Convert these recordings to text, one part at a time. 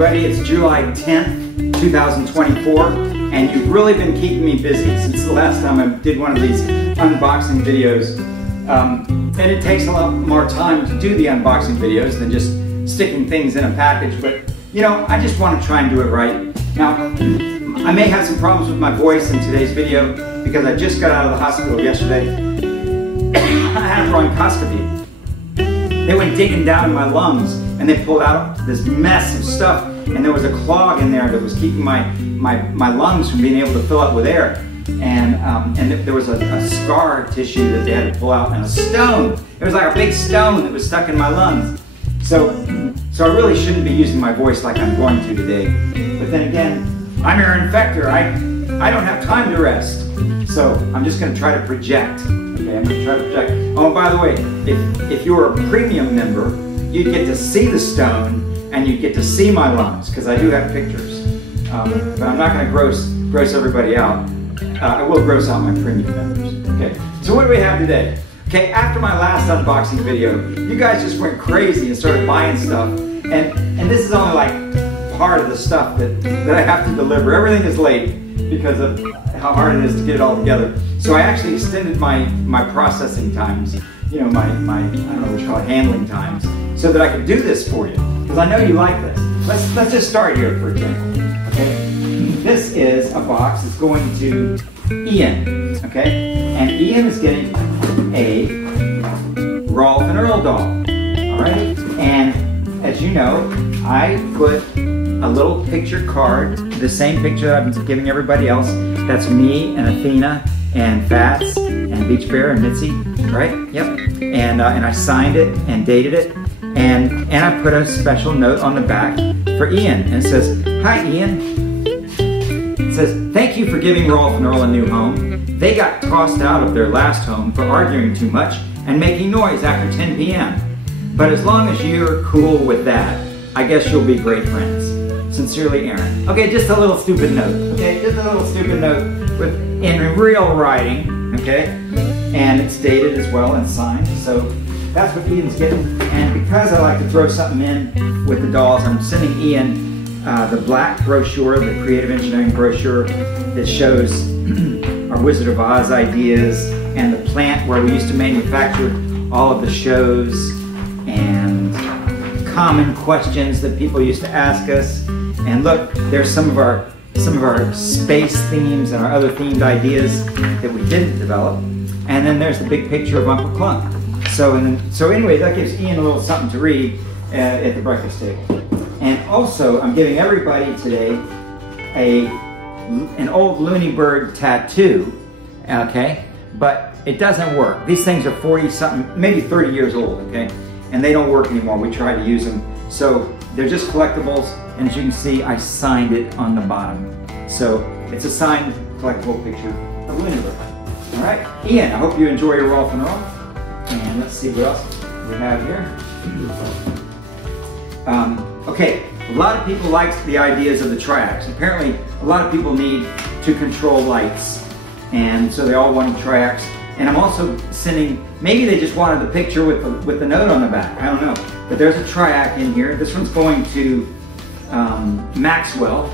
everybody, it's July 10th, 2024, and you've really been keeping me busy since the last time I did one of these unboxing videos. And it takes a lot more time to do the unboxing videos than just sticking things in a package, but you know, I just want to try and do it right. Now, I may have some problems with my voice in today's video because I just got out of the hospital yesterday. I had a bronchoscopy. They went digging down in my lungs and they pulled out this mess of stuff, and there was a clog in there that was keeping my lungs from being able to fill up with air. And there was a scar tissue that they had to pull out, and a stone. It was like a big stone that was stuck in my lungs. So I really shouldn't be using my voice like I'm going to today. But then again, I'm your infector. I don't have time to rest. So I'm just going to try to project. Okay, I'm going to try to project. Oh, by the way, if you were a premium member, you'd get to see the stone and you'd get to see my lungs, because I do have pictures. But I'm not going to gross everybody out. I will gross out my premium members. Okay, so what do we have today? Okay, after my last unboxing video, you guys just went crazy and started buying stuff. And this is only like part of the stuff that I have to deliver. Everything is late because of how hard it is to get it all together. So I actually extended my processing times, you know, my I don't know what you call it, handling times, so that I could do this for you. Because I know you like this. Let's just start here, for example. Okay? This is a box that's going to Ian, okay? And Ian is getting a Rolf and Earl doll, all right? And as you know, I put a little picture card, the same picture that I've been giving everybody else. That's me and Athena and Fats and Beach Bear and Mitzi, right? Yep. And I signed it and dated it, and I put a special note on the back for Ian, and it says, "Hi Ian." It says, "Thank you for giving Rolf and Earl a new home. They got tossed out of their last home for arguing too much and making noise after 10 p.m. But as long as you're cool with that, I guess you'll be great friends. Sincerely, Aaron." Okay, just a little stupid note. Okay, just a little stupid note in real writing. Okay, and it's dated as well and signed. So that's what Ian's getting. And because I like to throw something in with the dolls, I'm sending Ian the black brochure, the creative engineering brochure that shows our Wizard of Oz ideas and the plant where we used to manufacture all of the shows and common questions that people used to ask us. And look, there's some of our space themes and our other themed ideas that we didn't develop. And then there's the big picture of Uncle Clunk. So anyway, that gives Ian a little something to read at the breakfast table. And also, I'm giving everybody today an old Looney Bird tattoo, okay? But it doesn't work. These things are 40-something, maybe 30 years old, okay? And they don't work anymore. We try to use them. So they're just collectibles, and as you can see, I signed it on the bottom. So it's a signed collectible picture of Looney Bird. All right, Ian, I hope you enjoy your Rolf and Earl. And let's see what else we have here. Okay, a lot of people like the ideas of the triacs. Apparently, a lot of people need to control lights, and so they all wanted triacs. And I'm also sending, maybe they just wanted the picture with the note on the back. I don't know. But there's a triac in here. This one's going to Maxwell.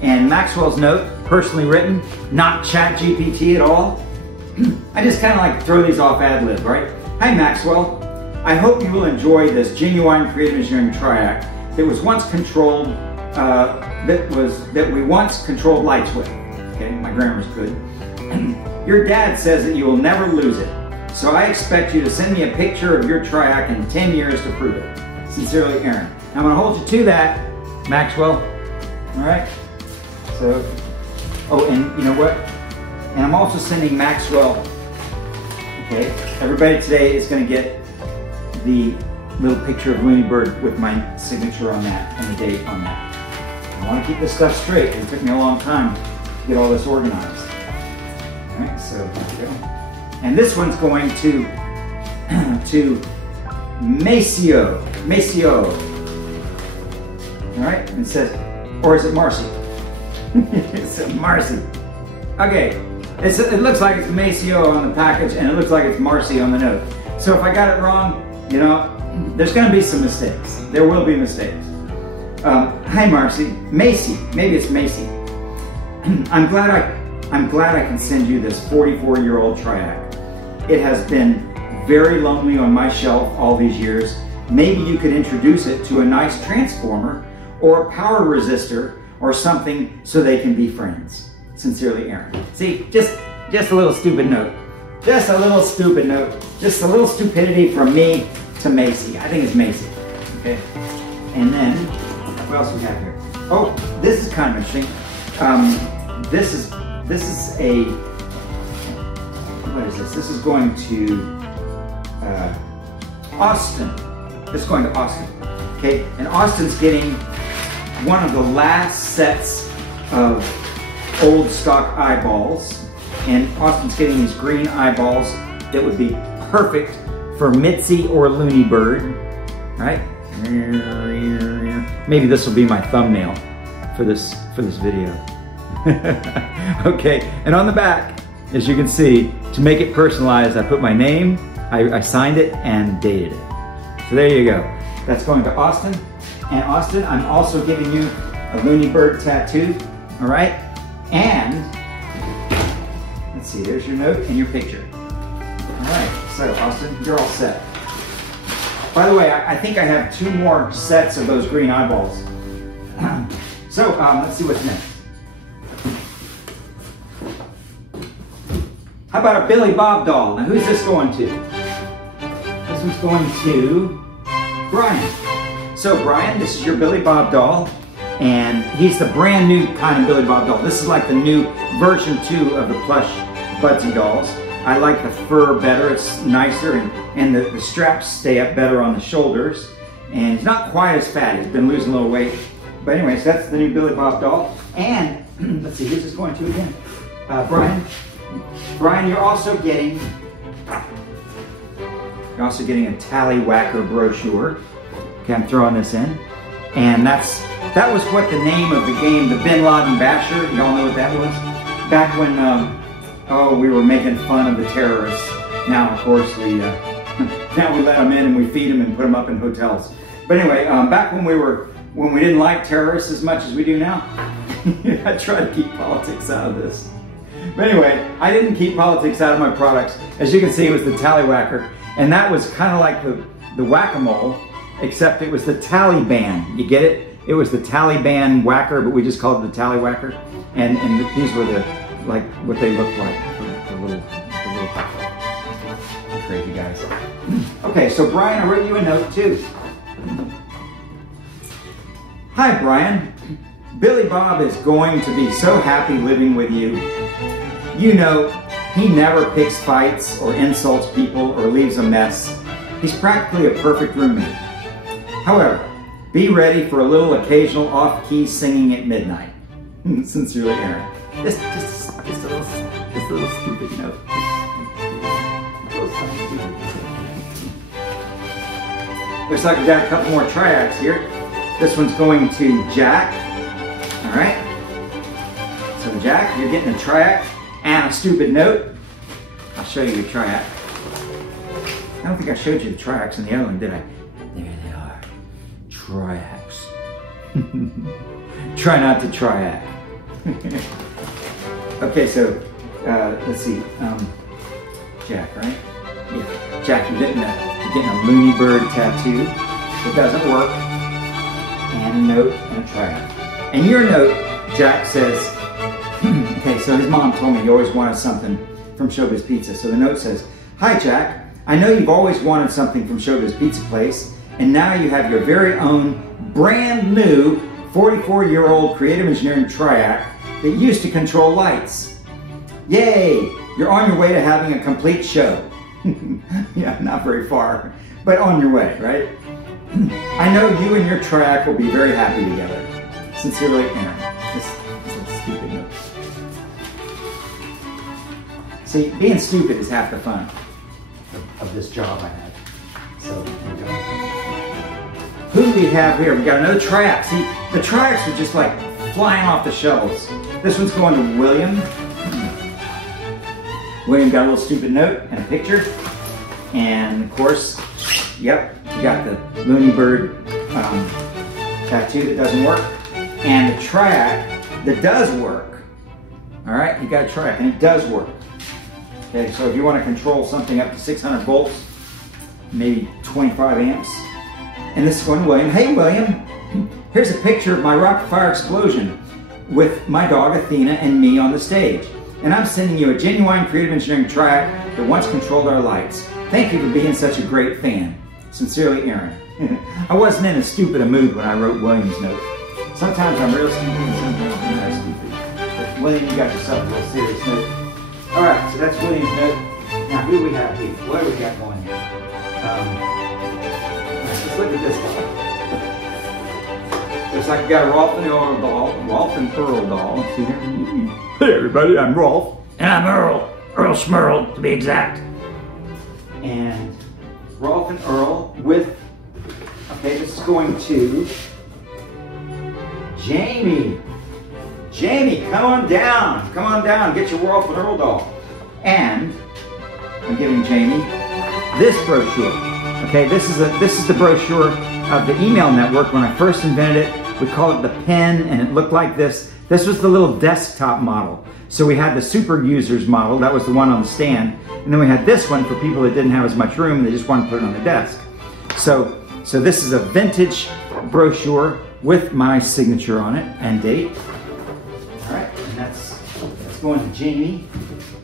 And Maxwell's note, personally written, not ChatGPT at all. I just kind of like to throw these off ad lib, right? Hi Maxwell. I hope you will enjoy this genuine creative engineering triac that was once controlled, that we once controlled lights with. Okay, my grammar's good. Your dad says that you will never lose it, so I expect you to send me a picture of your triac in 10 years to prove it. Sincerely, Aaron. I'm going to hold you to that, Maxwell. All right. So, oh, and you know what? And I'm also sending Maxwell. Okay, everybody today is going to get the little picture of Looney Bird with my signature on that and the date on that. I want to keep this stuff straight. It took me a long time to get all this organized. All right, so there we go. And this one's going to Maceo. All right, and it says, or is it Marcy? It says Marcy. Okay, it looks like it's Maceo on the package, and it looks like it's Marcy on the note. So if I got it wrong, you know, there's going to be some mistakes. There will be mistakes. Hi Marcy, Macy, maybe it's Macy. I'm glad I can send you this 44-year-old Triac. It has been very lonely on my shelf all these years. Maybe you could introduce it to a nice transformer or a power resistor or something so they can be friends. Sincerely, Aaron. See, just a little stupid note. Just a little stupid note. Just a little stupidity from me to Macy. I think it's Macy. Okay. And then, what else we have here? Oh, this is kind of interesting. This is a, what is this? This is going to Austin. This is going to Austin. Okay, and Austin's getting one of the last sets of old stock eyeballs, and Austin's getting these green eyeballs that would be perfect for Mitzi or Looney Bird, right? Maybe this will be my thumbnail for this video. Okay, and on the back, as you can see, to make it personalized, I put my name, I signed it and dated it. So there you go. That's going to Austin. And Austin, I'm also giving you a Looney Bird tattoo, all right? And, let's see, there's your note and your picture. All right, so Austin, you're all set. By the way, I think I have 2 more sets of those green eyeballs. So, let's see what's next. How about a Billy Bob doll? Now, who's this going to? This one's going to Brian. So, Brian, this is your Billy Bob doll, and he's the brand new kind of Billy Bob doll. This is like the new version 2 of the plush Budsy dolls. I like the fur better, it's nicer, and the straps stay up better on the shoulders. And he's not quite as fat, he's been losing a little weight. But anyways, that's the new Billy Bob doll. And, let's see, who's this going to again? Brian. Brian, you're also getting a Tallywhacker brochure. Okay, I'm throwing this in. And that was what the name of the game, the Bin Laden Basher, y'all know what that was? Back when, we were making fun of the terrorists. Now, of course, now we let them in and we feed them and put them up in hotels. But anyway, back when we didn't like terrorists as much as we do now, I try to keep politics out of this. But anyway, I didn't keep politics out of my products. As you can see, it was the Tallywhacker. And that was kind of like the Whack-A-Mole, except it was the Taliban. You get it? It was the Taliban whacker, but we just called it the Tallywhacker. And these were like what they looked like. The little crazy guys. Okay, so Brian, I wrote you a note too. Hi, Brian. Billy Bob is going to be so happy living with you. You know, he never picks fights or insults people or leaves a mess. He's practically a perfect roommate. However, be ready for a little occasional off-key singing at midnight. Sincerely, Aaron. Just a little stupid note. Looks like we got a couple more Triacs here. This one's going to Jack. All right. So Jack, you're getting a Triac and a stupid note. I'll show you your Triac. I don't think I showed you the Triacs in the other one, did I? There they are. Triacs. Try not to Triac. Okay, so let's see. Jack, right? Yeah. Jack, you're getting a Looney Bird tattoo. It doesn't work. And a note and a Triac. And your note, Jack, says, okay, so his mom told me he always wanted something from Showbiz Pizza. So the note says, hi, Jack. I know you've always wanted something from Showbiz Pizza Place, and now you have your very own brand new 44-year-old creative engineering Triac that used to control lights. Yay! You're on your way to having a complete show. Yeah, not very far, but on your way, right? I know you and your Triac will be very happy together. Sincerely, Aaron. This is a stupid note. See, being stupid is half the fun of this job I have. So, here we go. Who do we have here? We got another Triac. See, the Triacs are just like flying off the shelves. This one's going to William. William got a little stupid note and a picture. And of course, yep, we got the Looney Bird tattoo that doesn't work, and the track that does work. All right, you got a track, and it does work. Okay, so if you want to control something up to 600 volts, maybe 25 amps. And this one, William. Hey, William, here's a picture of my Rock-afire explosion with my dog Athena and me on the stage. And I'm sending you a genuine creative engineering track that once controlled our lights. Thank you for being such a great fan. Sincerely, Aaron. I wasn't in as stupid a mood when I wrote William's note. Sometimes I'm real stupid and sometimes I'm not stupid. But William, you got yourself a little serious note. All right, so that's William's note. Now, who do we have here? What do we got going here? Let's look at this guy. Looks like we got a Rolf and Earl doll. Rolf and Earl doll. See here? Hey, everybody, I'm Rolf. And I'm Earl. Earl Schmerl, to be exact. And Rolf and Earl with, okay, this is going to Jamie. Jamie, come on down. Come on down. Get your Rolf and Earl doll. And I'm giving Jamie this brochure. Okay, this is the brochure of the email network. When I first invented it, we called it the pen, and it looked like this. This was the little desktop model. So we had the super users model, that was the one on the stand, and then we had this one for people that didn't have as much room and they just wanted to put it on their desk. So this is a vintage brochure with my signature on it and date. All right, and that's going to Jamie,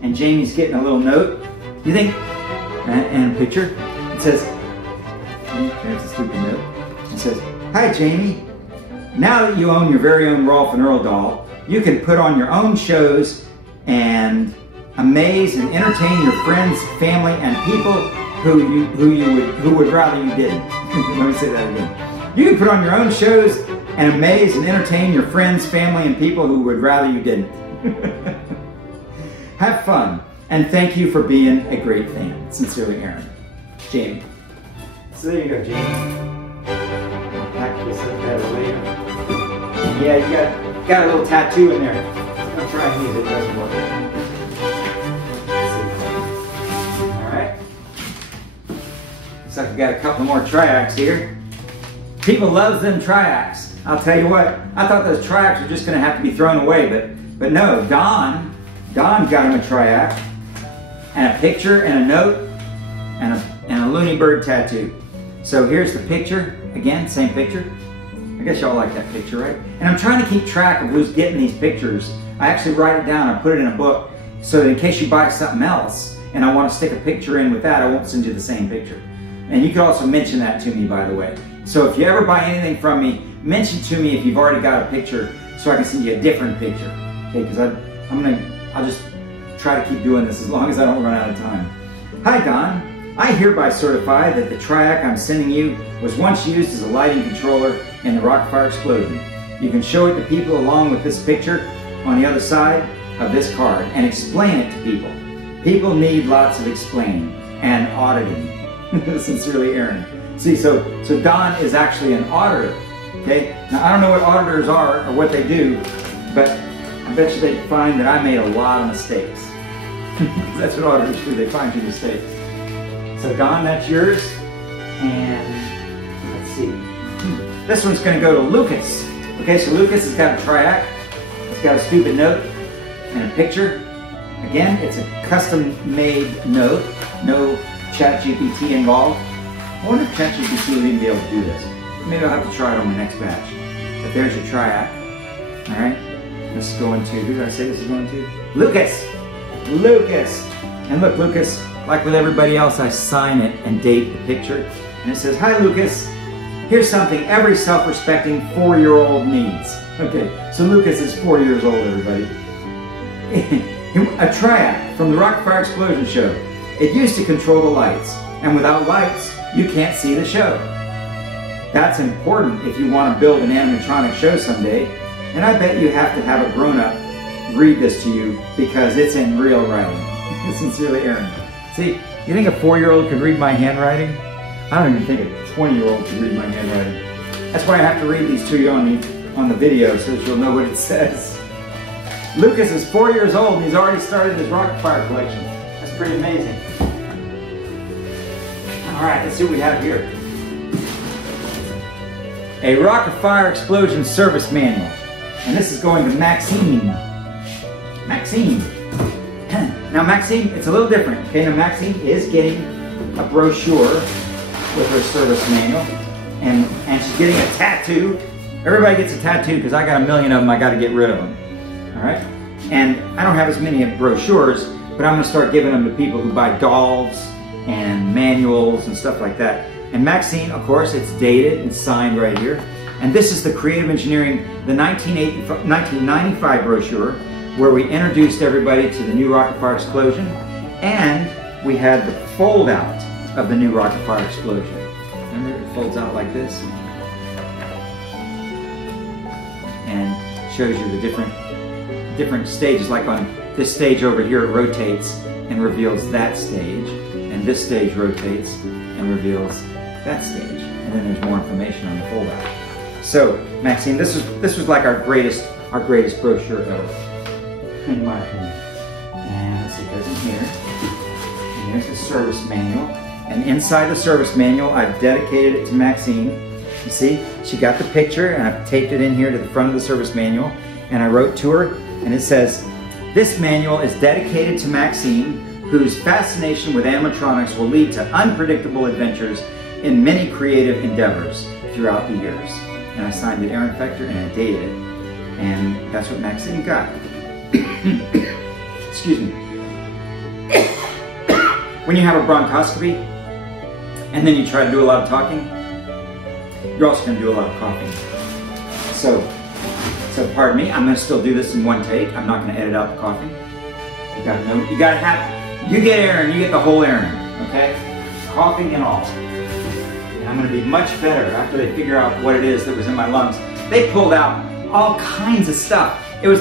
and Jamie's getting a little note. You think? And a picture. It says, there's a stupid note. It says, "Hi Jamie, now that you own your very own Rolf and Earl doll, you can put on your own shows and amaze and entertain your friends, family, and people who would rather you didn't." Let me say that again. You can put on your own shows and amaze and entertain your friends, family, and people who would rather you didn't. Have fun, and thank you for being a great fan. Sincerely, Aaron. Jamie. So there you go, Jamie. Pack this up better later. Yeah, you got a little tattoo in there. I'm trying to use it, it doesn't work. Alright. Looks like we got a couple more triacs here. People love them triacs. I'll tell you what, I thought those triacs were just going to have to be thrown away, but no, Don got him a triac, and a picture, and a note, and a Looney Bird tattoo. So here's the picture, again, same picture. I guess y'all like that picture, right? And I'm trying to keep track of who's getting these pictures. I actually write it down, I put it in a book, so that in case you buy something else, and I want to stick a picture in with that, I won't send you the same picture. And you can also mention that to me, by the way. So if you ever buy anything from me, mention to me if you've already got a picture, so I can send you a different picture. Okay, because I'll just try to keep doing this as long as I don't run out of time. Hi Don, I hereby certify that the triac I'm sending you was once used as a lighting controller in the Rock-afire explosion. You can show it to people along with this picture on the other side of this card and explain it to people. People need lots of explaining and auditing. Sincerely, Aaron. See, so Don is actually an auditor. Okay? Now I don't know what auditors are or what they do, but I bet you they'd find that I made a lot of mistakes. That's what auditors do, they find your mistakes. So Don, that's yours. And let's see. This one's going to go to Lucas. Okay, so Lucas has got a triac. It's got a stupid note and a picture. Again, it's a custom-made note. No ChatGPT involved. I wonder if ChatGPT will even be able to do this. Maybe I'll have to try it on the next batch. But there's your triac. All right. This is going to, who did I say this is going to? Lucas! Lucas! And look, Lucas, like with everybody else, I sign it and date the picture. And it says, "Hi, Lucas. Here's something every self-respecting 4-year-old needs." Okay, so Lucas is 4 years old, everybody. A triac from the Rock-afire explosion show. It used to control the lights, and without lights, you can't see the show. That's important if you want to build an animatronic show someday, and I bet you have to have a grown-up read this to you because it's in real writing. Sincerely, Aaron. See, you think a 4-year-old could read my handwriting? I don't even think a 20-year-old could read my handwriting. That's why I have to read these to you on the video so that you'll know what it says. Lucas is 4 years old and he's already started his Rock-afire collection. That's pretty amazing. All right, let's see what we have here. a Rock-afire explosion service manual. And this is going to Maxine. Maxine. Now Maxine, it's a little different. Okay, now Maxine is getting a brochure with her service manual. And she's getting a tattoo. Everybody gets a tattoo because I got a million of them. I got to get rid of them. All right? And I don't have as many brochures, but I'm going to start giving them to people who buy dolls and manuals and stuff like that. And Maxine, of course, it's dated and signed right here. And this is the Creative Engineering, the 1995 brochure, where we introduced everybody to the new Rock-afire explosion. And we had the fold out of the new Rock-afire explosion. Remember, it folds out like this. And shows you the different stages. Like on this stage over here, it rotates and reveals that stage. And this stage rotates and reveals that stage. And then there's more information on the fold out. So, Maxine, this was like our greatest brochure ever, in my opinion. And let's see, it goes in here. And here's the service manual. And inside the service manual, I've dedicated it to Maxine. You see, she got the picture, and I've taped it in here to the front of the service manual. And I wrote to her, and it says, "This manual is dedicated to Maxine, whose fascination with animatronics will lead to unpredictable adventures in many creative endeavors throughout the years." And I signed it Aaron Fector, and I dated it. And that's what Maxine got. Excuse me. When you have a bronchoscopy, and then you try to do a lot of talking, you're also going to do a lot of coughing. So pardon me, I'm going to still do this in one take. I'm not going to edit out the coughing. You got to know, you got to have, you get Aaron, you get the whole Aaron, okay? Coughing and all. And I'm going to be much better after they figure out what it is that was in my lungs. They pulled out all kinds of stuff. It was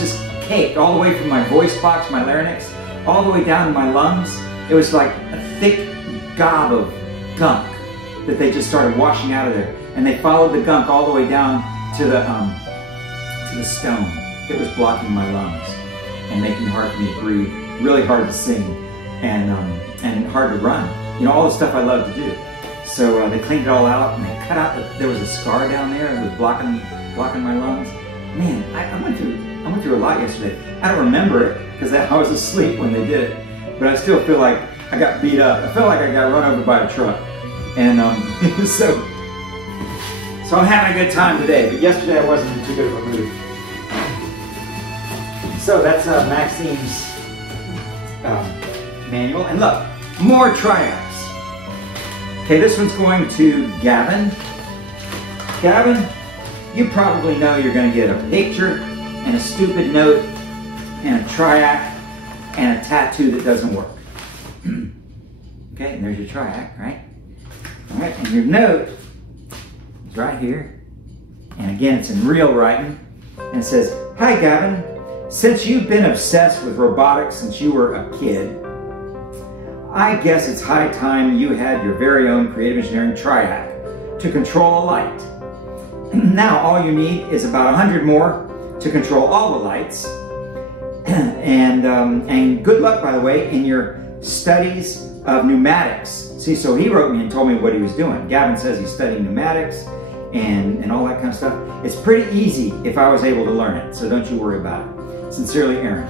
just caked all the way from my voice box, my larynx, all the way down to my lungs. It was like a thick gob of gunk that they just started washing out of there. And they followed the gunk all the way down to the stone that was blocking my lungs and making it hard for me to breathe, really hard to sing, and hard to run. You know, all the stuff I love to do. So they cleaned it all out, and they cut out there was a scar down there that was blocking my lungs. Man, I went through a lot yesterday. I don't remember it because I was asleep when they did it, but I still feel like I got beat up. I felt like I got run over by a truck, and so I'm having a good time today. But yesterday I wasn't in too good of a mood. So that's Maxine's manual, and look, more triumphs. Okay, this one's going to Gavin. Gavin, you probably know you're going to get a picture and a stupid note and a triac and a tattoo that doesn't work. Okay, and there's your triac, right? All right, and your note is right here. And again, it's in real writing. And it says, "Hi, Gavin. Since you've been obsessed with robotics since you were a kid, I guess it's high time you had your very own creative engineering triac to control a light. Now all you need is about 100 more to control all the lights. And good luck, by the way, in your studies of pneumatics." See, so he wrote me and told me what he was doing. Gavin says he's studying pneumatics and all that kind of stuff. It's pretty easy if I was able to learn it, so don't you worry about it. Sincerely, Aaron.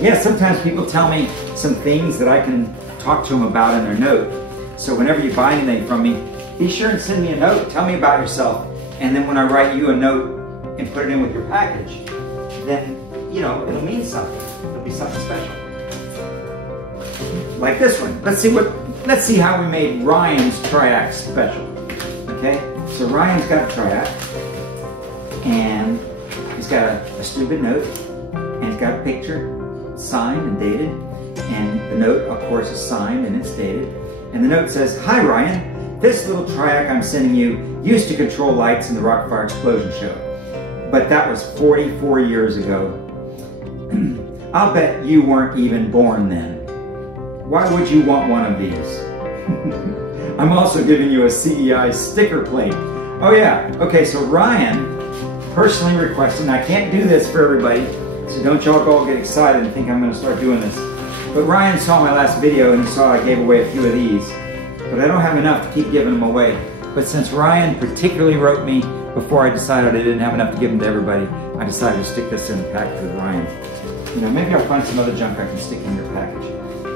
Yeah, sometimes people tell me some things that I can talk to them about in their note. So whenever you buy anything from me, be sure and send me a note. Tell me about yourself. And then when I write you a note and put it in with your package, then, you know, it'll mean something. It'll be something special. Like this one. Let's see how we made Ryan's triac special. Okay? So Ryan's got a triac, and he's got a stupid note, and he's got a picture signed and dated, and the note, of course, is signed and it's dated. And the note says, "Hi, Ryan. This little triac I'm sending you used to control lights in the Rock-afire explosion show, but that was 44 years ago. I'll bet you weren't even born then. Why would you want one of these? I'm also giving you a CEI sticker plate." Oh yeah, okay, so Ryan personally requested, and I can't do this for everybody, so don't y'all all get excited and think I'm going to start doing this. But Ryan saw my last video and he saw I gave away a few of these, but I don't have enough to keep giving them away. but since Ryan particularly wrote me before I decided I didn't have enough to give them to everybody, I decided to stick this in a package with Ryan. You know, maybe I'll find some other junk I can stick in your package.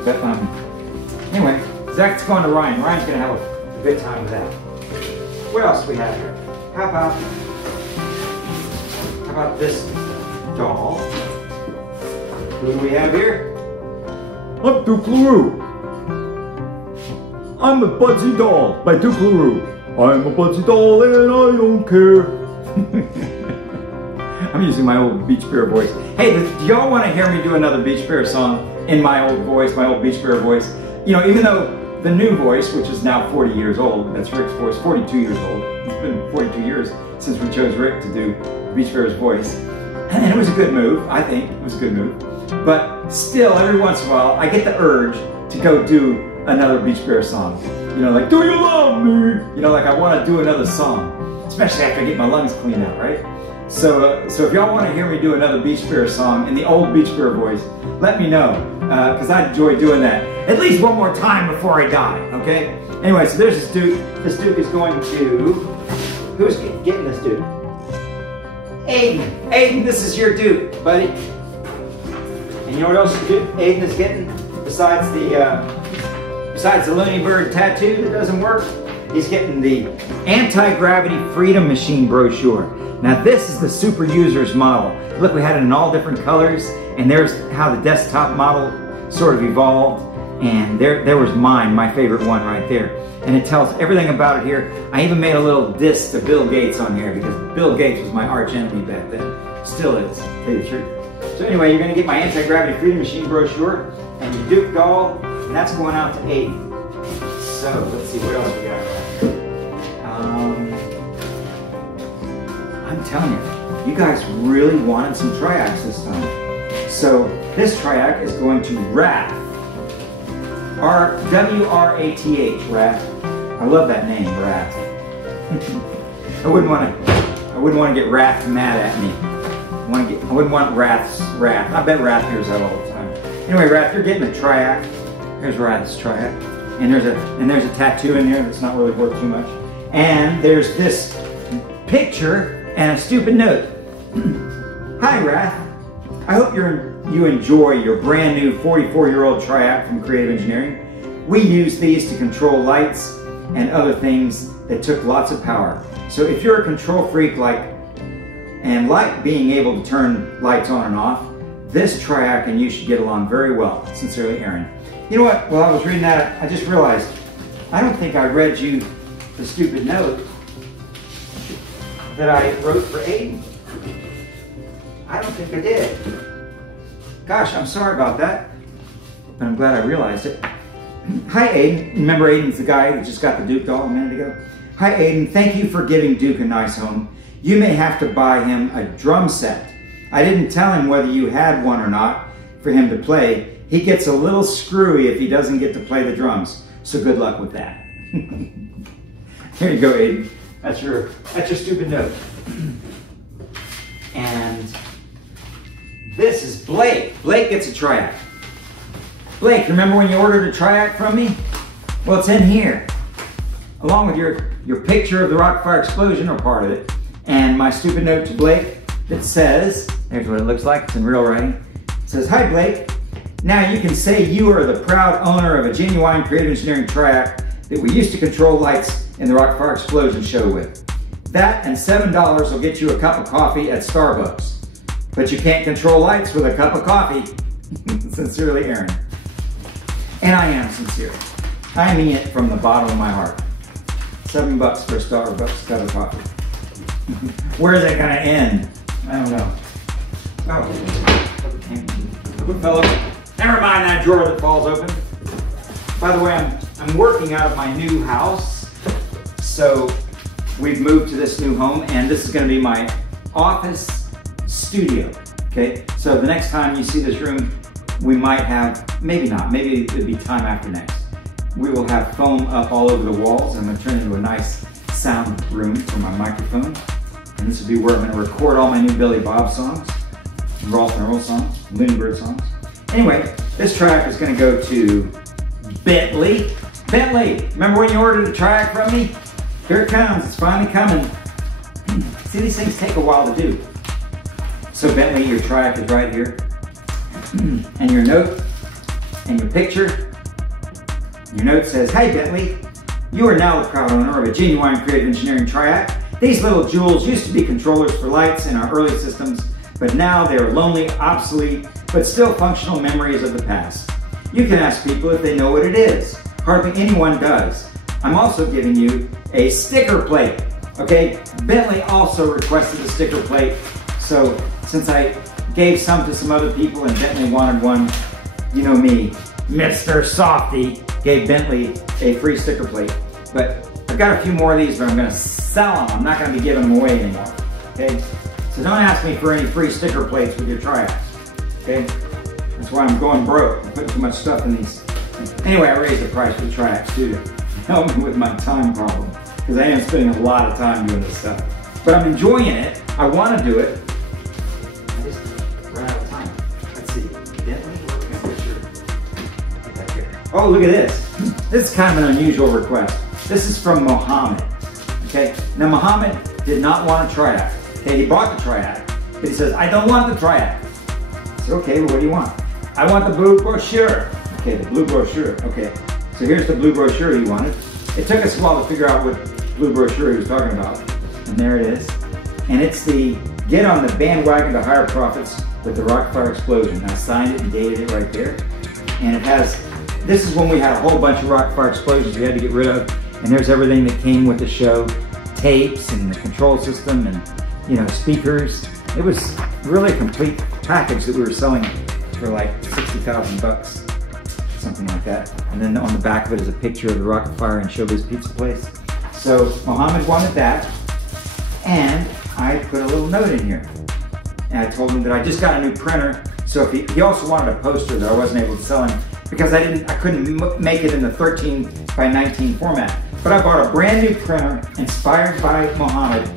But anyway, Zach's going to Ryan. Ryan's gonna have a good time with that. What else do we have here? How about this doll? Who do we have here? I'm Duke LaRue. I'm a Budsy doll by Duke LaRue. I'm a Budsy doll and I don't care. I'm using my old Beach Bear voice. Hey, do y'all want to hear me do another Beach Bear song in my old voice, my old Beach Bear voice? You know, even though the new voice, which is now 40 years old, that's Rick's voice, 42 years old. It's been 42 years since we chose Rick to do Beach Bear's voice. And it was a good move, I think. It was a good move. But still, every once in a while, I get the urge to go do another Beach Bear song. You know, like, do you love me? You know, like I want to do another song, especially after I get my lungs cleaned out, right? So if y'all want to hear me do another Beach Bear song in the old Beach Bear voice, let me know, because I enjoy doing that at least one more time before I die, okay? Anyway, so there's this Duke. This Duke is going to, who's getting this Duke? Aiden. Aiden, this is your Duke, buddy. And you know what else Aiden is getting besides the Looney Bird tattoo that doesn't work? He's getting the Anti-Gravity Freedom Machine brochure. Now this is the super user's model. Look, we had it in all different colors, and there's how the desktop model sort of evolved, and there was mine, my favorite one right there. And it tells everything about it here. I even made a little diss to Bill Gates on here because Bill Gates was my arch enemy back then. Still is, to tell you the truth. So anyway, you're gonna get my Anti-Gravity Freedom Machine brochure and your Duke doll, and that's going out to Aiden. So let's see what else we got. I'm telling you, you guys really wanted some triacs this time. So this triac is going to Wrath. W-R-A-T-H, Wrath. I love that name, Wrath. I wouldn't want to get Wrath mad at me. I wouldn't want Wrath's wrath. I bet Wrath hears that all the time. Anyway, Wrath, you're getting a triac. Here's Wrath's triac. And there's a tattoo in there that's not really worth too much. And there's this picture and a stupid note. Hi, Wrath. I hope you enjoy your brand new 44-year-old triac from Creative Engineering. We use these to control lights and other things that took lots of power. So if you're a control freak and like being able to turn lights on and off, this triac and you should get along very well. Sincerely, Aaron. You know what? While I was reading that, I just realized I don't think I read you the stupid note that I wrote for Aiden. I don't think I did. Gosh, I'm sorry about that, but I'm glad I realized it. Hi, Aiden. Remember Aiden's the guy that just got the Duke doll a minute ago? Hi, Aiden. Thank you for giving Duke a nice home. You may have to buy him a drum set. I didn't tell him whether you had one or not for him to play. He gets a little screwy if he doesn't get to play the drums, so good luck with that. Here you go, Aiden. That's your stupid note. And this is Blake. Blake gets a triac. Blake, remember when you ordered a triac from me? Well, it's in here, along with your picture of the Rock-afire explosion, or part of it, and my stupid note to Blake that says, here's what it looks like, it's in real writing. It says, hi Blake, now you can say you are the proud owner of a genuine Creative Engineering triac that we used to control lights in the Rock-afire explosion show with. That and $7 will get you a cup of coffee at Starbucks. But you can't control lights with a cup of coffee. Sincerely, Aaron. And I am sincere. I mean it from the bottom of my heart. $7 for a Starbucks cup of coffee. Where is it gonna end? I don't know. Oh, it fell open. Never mind that drawer that falls open. By the way, I'm working out of my new house. So we've moved to this new home, and this is gonna be my office studio, okay? So the next time you see this room, we might have, maybe not, maybe it'll be time after next. We will have foam up all over the walls. I'm gonna turn it into a nice sound room for my microphone. And this will be where I'm gonna record all my new Billy Bob songs, Rolf and Earl songs, Looney Bird songs. Anyway, this track is gonna go to Bentley. Bentley, remember when you ordered a track from me? Here it comes, it's finally coming. See, these things take a while to do. So Bentley, your triac is right here. And your note, and your picture. Your note says, "Hey Bentley, you are now the proud owner of a genuine creative engineering triac. These little jewels used to be controllers for lights in our early systems, but now they are lonely, obsolete, but still functional memories of the past. You can ask people if they know what it is. Hardly anyone does. I'm also giving you a sticker plate." Okay, Bentley also requested a sticker plate, so since I gave some to some other people and Bentley wanted one, you know me, Mr. Softy gave Bentley a free sticker plate. But I've got a few more of these, but I'm gonna sell them. I'm not gonna be giving them away anymore, okay? So don't ask me for any free sticker plates with your triacs, okay? That's why I'm going broke. I'm putting too much stuff in these. Anyway, I raised the price for triacs too to help me with my time problem, because I am spending a lot of time doing this stuff. But I'm enjoying it. I wanna do it. I just ran out of time. Let's see, Bentley? Oh, look at this. This is kind of an unusual request. This is from Mohammed, okay? Now, Mohammed did not want a triac. Okay, he bought the triac, but he says, "I don't want the triac." I said, "Okay, well, what do you want?" "I want the blue brochure." Okay, the blue brochure, okay. So here's the blue brochure he wanted. It took us a while to figure out what blue brochure he was talking about. And there it is. And it's the "Get on the bandwagon to higher profits with the Rock-afire explosion." I signed it and dated it right there. And it has, this is when we had a whole bunch of Rock-afire explosions we had to get rid of. And there's everything that came with the show. Tapes and the control system and, you know, speakers. It was really a complete package that we were selling for like 60,000 bucks, something like that. And then on the back of it is a picture of the Rock-afire and Showbiz Pizza Place. So Mohammed wanted that, and I put a little note in here. And I told him that I just got a new printer, so if he also wanted a poster that I wasn't able to sell him because I couldn't make it in the 13 by 19 format. But I bought a brand new printer inspired by Mohammed,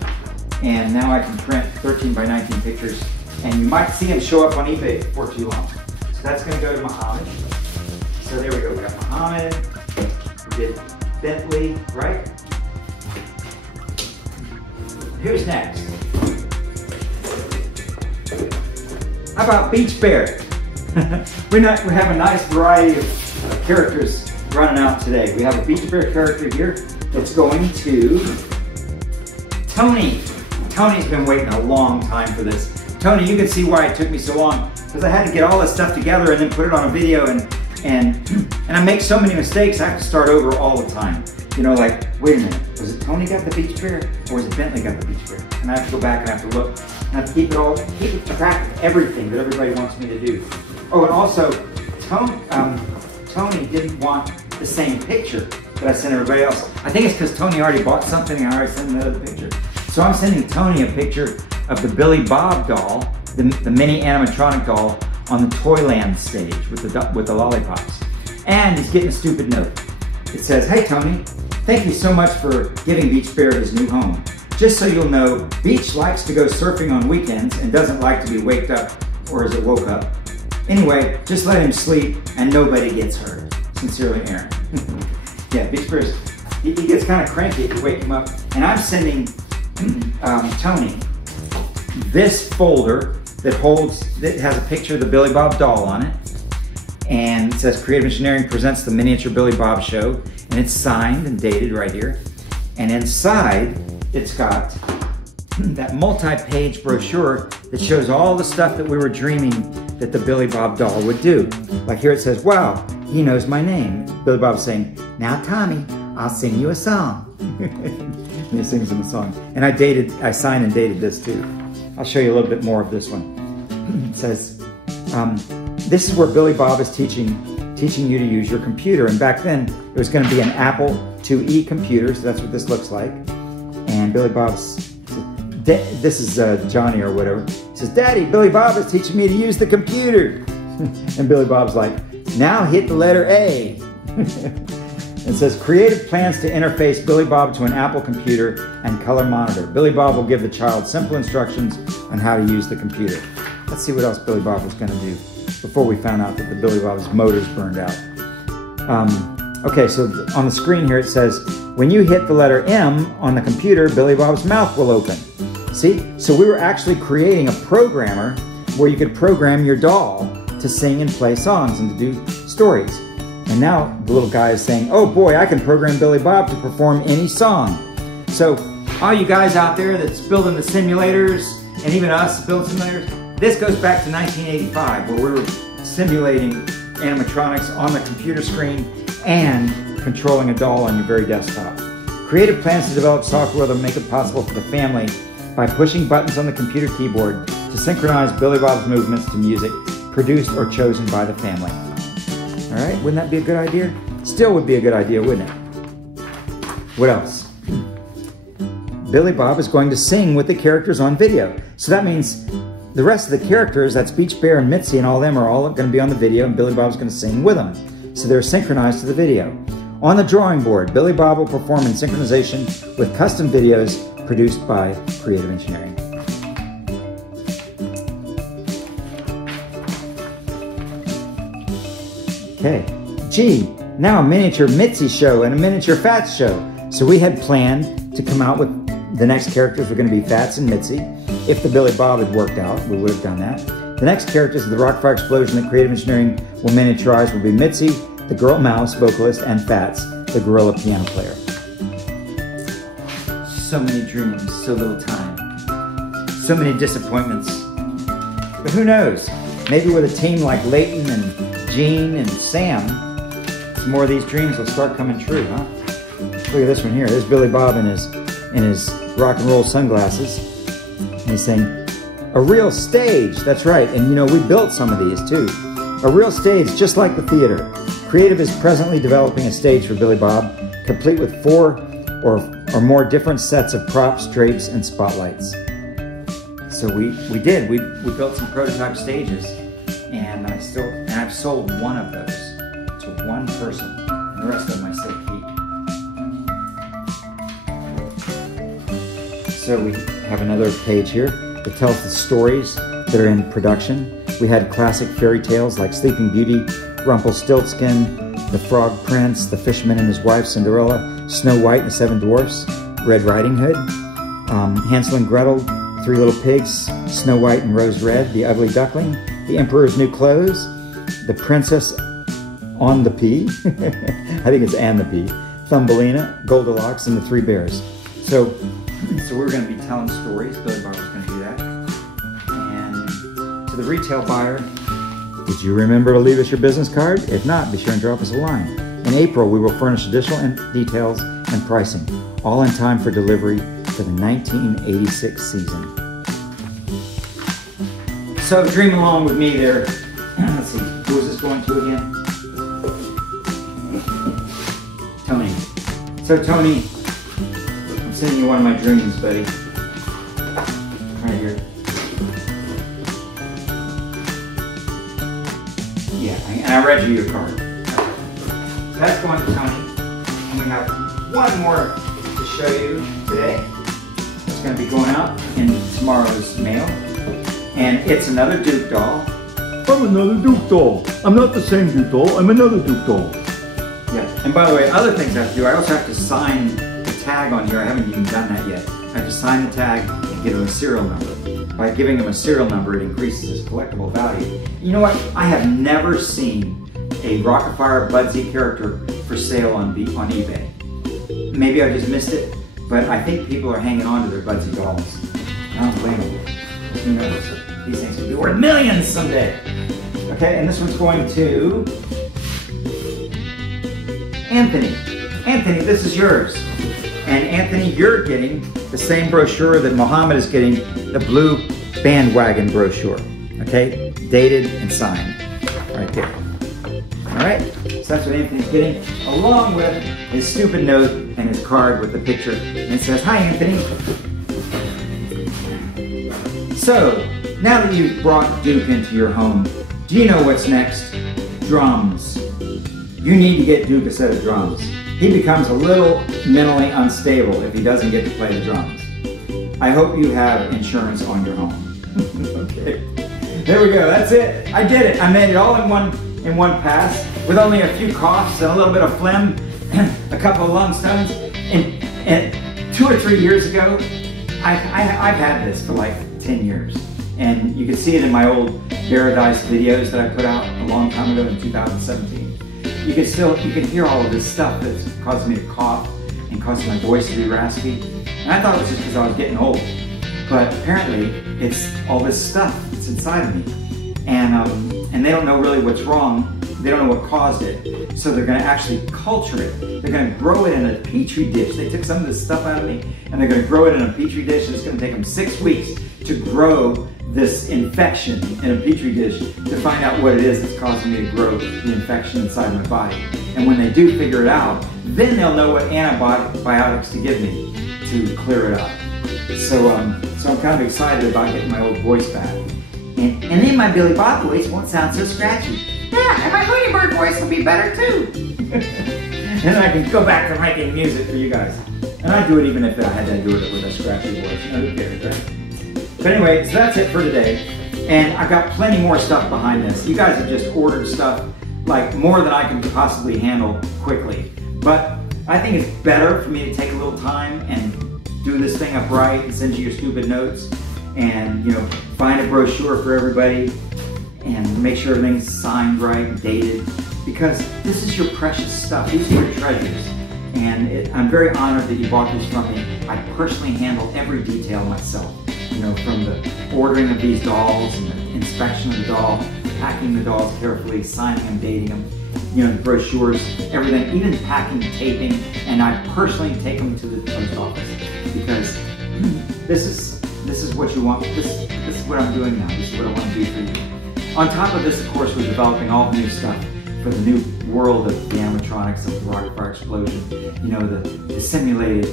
and now I can print 13 by 19 pictures, and you might see them show up on eBay before too long. So that's gonna go to Mohammed. So there we go, we got Mohammed, we did Bentley, right? Who's next? How about Beach Bear? we have a nice variety of characters running out today. We have a Beach Bear character here that's going to Tony. Tony's been waiting a long time for this. Tony, you can see why it took me so long, because I had to get all this stuff together and then put it on a video, and I make so many mistakes, I have to start over all the time. You know, like, wait a minute, was it Tony got the Beach Bear, or was it Bentley got the Beach Bear? And I have to go back and I have to look, and I have to keep track of everything that everybody wants me to do. Oh, and also, Tony didn't want the same picture that I sent everybody else. I think it's because Tony already bought something and I already sent him another picture. So I'm sending Tony a picture of the Billy Bob doll, the mini animatronic doll, on the Toyland stage with the lollipops. And he's getting a stupid note. It says, "Hey Tony, thank you so much for giving Beach Bear his new home. Just so you'll know, Beach likes to go surfing on weekends and doesn't like to be waked up, or is it woke up? Anyway, just let him sleep and nobody gets hurt. Sincerely, Aaron." Yeah, Beach Bear, he gets kind of cranky if you wake him up. And I'm sending Tony this folder that has a picture of the Billy Bob doll on it. And it says Creative Engineering presents the Miniature Billy Bob Show. And it's signed and dated right here. And inside, it's got that multi-page brochure that shows all the stuff that we were dreaming that the Billy Bob doll would do. Like here it says, "Wow, he knows my name." Billy Bob's saying, "Now Tommy, I'll sing you a song." And he sings him a song. And I signed and dated this too. I'll show you a little bit more of this one. It says, "This is where Billy Bob is teaching you to use your computer." And back then, it was going to be an Apple IIe computer, so that's what this looks like. And Billy Bob's, this is Johnny or whatever. He says, "Daddy, Billy Bob is teaching me to use the computer." And Billy Bob's like, "Now hit the letter A." It says, "Creative plans to interface Billy Bob to an Apple computer and color monitor. Billy Bob will give the child simple instructions on how to use the computer." Let's see what else Billy Bob was going to do before we found out that the Billy Bob's motors burned out. Okay, so on the screen here it says, when you hit the letter M on the computer, Billy Bob's mouth will open. See? So we were actually creating a programmer where you could program your doll to sing and play songs and to do stories. And now the little guy is saying, oh boy, I can program Billy Bob to perform any song. So all you guys out there that's building the simulators, and even us building simulators, this goes back to 1985 where we were simulating animatronics on the computer screen and controlling a doll on your very desktop. Creative plans to develop software that will make it possible for the family by pushing buttons on the computer keyboard to synchronize Billy Bob's movements to music produced or chosen by the family. All right, wouldn't that be a good idea? Still would be a good idea, wouldn't it? What else? Billy Bob is going to sing with the characters on video. So that means the rest of the characters, that's Beach Bear and Mitzi and all of them, are all going to be on the video, and Billy Bob's going to sing with them. So they're synchronized to the video. On the drawing board, Billy Bob will perform in synchronization with custom videos produced by Creative Engineering. Okay, G, now a miniature Mitzi show and a miniature Fats show. So we had planned to come out with the next characters were going to be Fats and Mitzi. If the Billy Bob had worked out, we would have done that. The next characters of the Rock-afire explosion that Creative Engineering will miniaturize will be Mitzi, the girl mouse vocalist, and Fats, the gorilla piano player. So many dreams, so little time. So many disappointments. But who knows? Maybe with a team like Leighton and Gene and Sam, some more of these dreams will start coming true, huh? Look at this one here. There's Billy Bob in his rock and roll sunglasses. And he's saying, a real stage. That's right. And you know, we built some of these too. A real stage, just like the theater. Creative is presently developing a stage for Billy Bob, complete with 4 or more different sets of props, drapes, and spotlights. So we did. We built some prototype stages, and I've sold one of those to one person, and the rest of them I still keep. So we have another page here that tells the stories that are in production. We had classic fairy tales like Sleeping Beauty, Rumpelstiltskin, The Frog Prince, The Fisherman and His Wife, Cinderella, Snow White and the 7 Dwarfs, Red Riding Hood, Hansel and Gretel, 3 Little Pigs, Snow White and Rose Red, The Ugly Duckling, The Emperor's New Clothes, The Princess on the Pea, I think it's Anne the Pea, Thumbelina, Goldilocks, and The 3 Bears. So we're going to be telling stories. Billy Bob was going to do that. And to the retail buyer, did you remember to leave us your business card? If not, be sure and drop us a line. In April, we will furnish additional details and pricing, all in time for delivery for the 1986 season. So dream along with me there. Let's see, who is this going to again? Tony. So Tony, I'm sending you one of my dreams, buddy. Right here. Yeah, and I read you your card. So that's going to Tony. And we have one more to show you today. It's going to be going out in tomorrow's mail. And it's another Duke doll. I'm another Duke doll. I'm not the same Duke doll, I'm another Duke doll. Yeah, and by the way, other things I have to do, I also have to sign the tag on here. I haven't even done that yet. I have to sign the tag and give him a serial number. By giving him a serial number, it increases his collectible value. You know what? I have never seen a Rock-afire Budsy character for sale on eBay. Maybe I just missed it, but I think people are hanging on to their Budsy dolls. I don't blame them. Who knows? These things could be worth millions someday. Okay, and this one's going to Anthony. Anthony, this is yours. And Anthony, you're getting the same brochure that Mohammed is getting, the blue bandwagon brochure. Okay, dated and signed, right there. All right, so that's what Anthony's getting, along with his stupid note and his card with the picture. And it says, hi, Anthony. So, now that you've brought Duke into your home, do you know what's next? Drums. You need to get Duke a set of drums. He becomes a little mentally unstable if he doesn't get to play the drums. I hope you have insurance on your home. Okay. There we go, that's it. I did it. I made it all in one pass. with only a few coughs and a little bit of phlegm, a couple of lung stones. And 2 or 3 years ago, I've had this for like 10 years. And you can see it in my old Paradise videos that I put out a long time ago in 2017. You can hear all of this stuff that's causing me to cough and causing my voice to be raspy. And I thought it was just because I was getting old. But apparently, it's all this stuff that's inside of me. And they don't know really what's wrong. They don't know what caused it. So they're gonna actually culture it. They're gonna grow it in a petri dish. They took some of this stuff out of me and they're gonna grow it in a petri dish, and it's gonna take them 6 weeks to grow this infection in a petri dish to find out what it is that's causing me to grow the infection inside my body. And when they do figure it out, then they'll know what antibiotics to give me to clear it up. So I'm kind of excited about getting my old voice back. And then my Billy Bob voice won't sound so scratchy. Yeah, and my Ladybird voice will be better too. And then I can go back to making music for you guys. And I'd do it even if I had to do it with a scratchy voice. You know, who cares, right? But anyway, so that's it for today. And I've got plenty more stuff behind this. You guys have just ordered stuff, like more than I can possibly handle quickly. But I think it's better for me to take a little time and do this thing up right and send you your stupid notes and, you know, find a brochure for everybody and make sure everything's signed right and dated, because this is your precious stuff. These are your treasures. And I'm very honored that you bought this from me. I personally handle every detail myself. You know, from the ordering of these dolls and the inspection of the doll, packing the dolls carefully, signing them, dating them, you know, the brochures, everything, even packing, taping, and I personally take them to the post office because this is what you want. This is what I'm doing now. This is what I want to do for you. On top of this, of course, we're developing all the new stuff for the new world of the animatronics of the Rock-afire explosion. You know, the simulated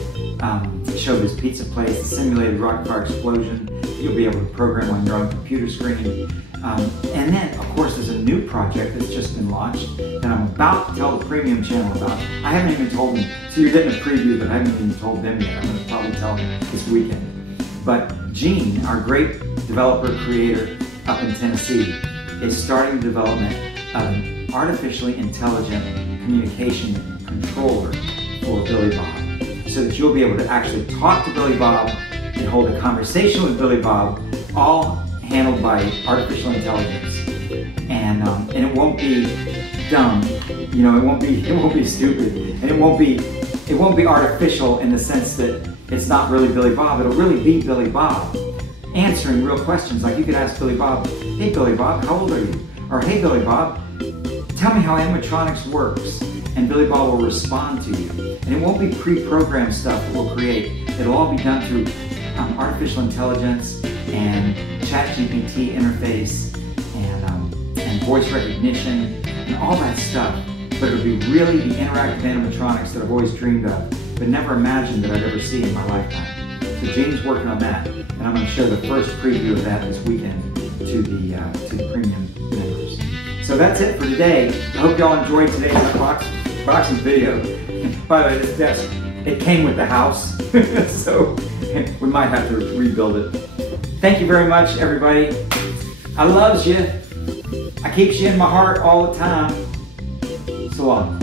Showbiz Pizza Place, the simulated Rock-afire explosion. You'll be able to program on your own computer screen. And then, of course, there's a new project that's just been launched that I'm about to tell the premium channel about. I haven't even told them, so you're getting a preview, but I haven't even told them yet. I'm going to probably tell them this weekend. But Gene, our great developer, creator up in Tennessee, is starting the development of an artificially intelligent communication controller for Billy Bob, so that you'll be able to actually talk to Billy Bob and hold a conversation with Billy Bob, all handled by artificial intelligence. And it won't be dumb, you know, it won't be stupid, and it won't be artificial in the sense that it's not really Billy Bob. It'll really be Billy Bob answering real questions. Like you could ask Billy Bob, "Hey Billy Bob, how old are you?" Or, "Hey Billy Bob, tell me how animatronics works," and Billy Bob will respond to you. And it won't be pre-programmed stuff that we'll create. It'll all be done through artificial intelligence and ChatGPT interface and voice recognition and all that stuff. But it'll be really the interactive animatronics that I've always dreamed of, but never imagined that I'd ever see in my lifetime. So James working on that, and I'm going to show the first preview of that this weekend to the premium members. So that's it for today. I hope y'all enjoyed today's unboxing video. By the way, this desk, it came with the house, so we might have to rebuild it. Thank you very much, everybody. I loves you. I keeps you in my heart all the time. So long.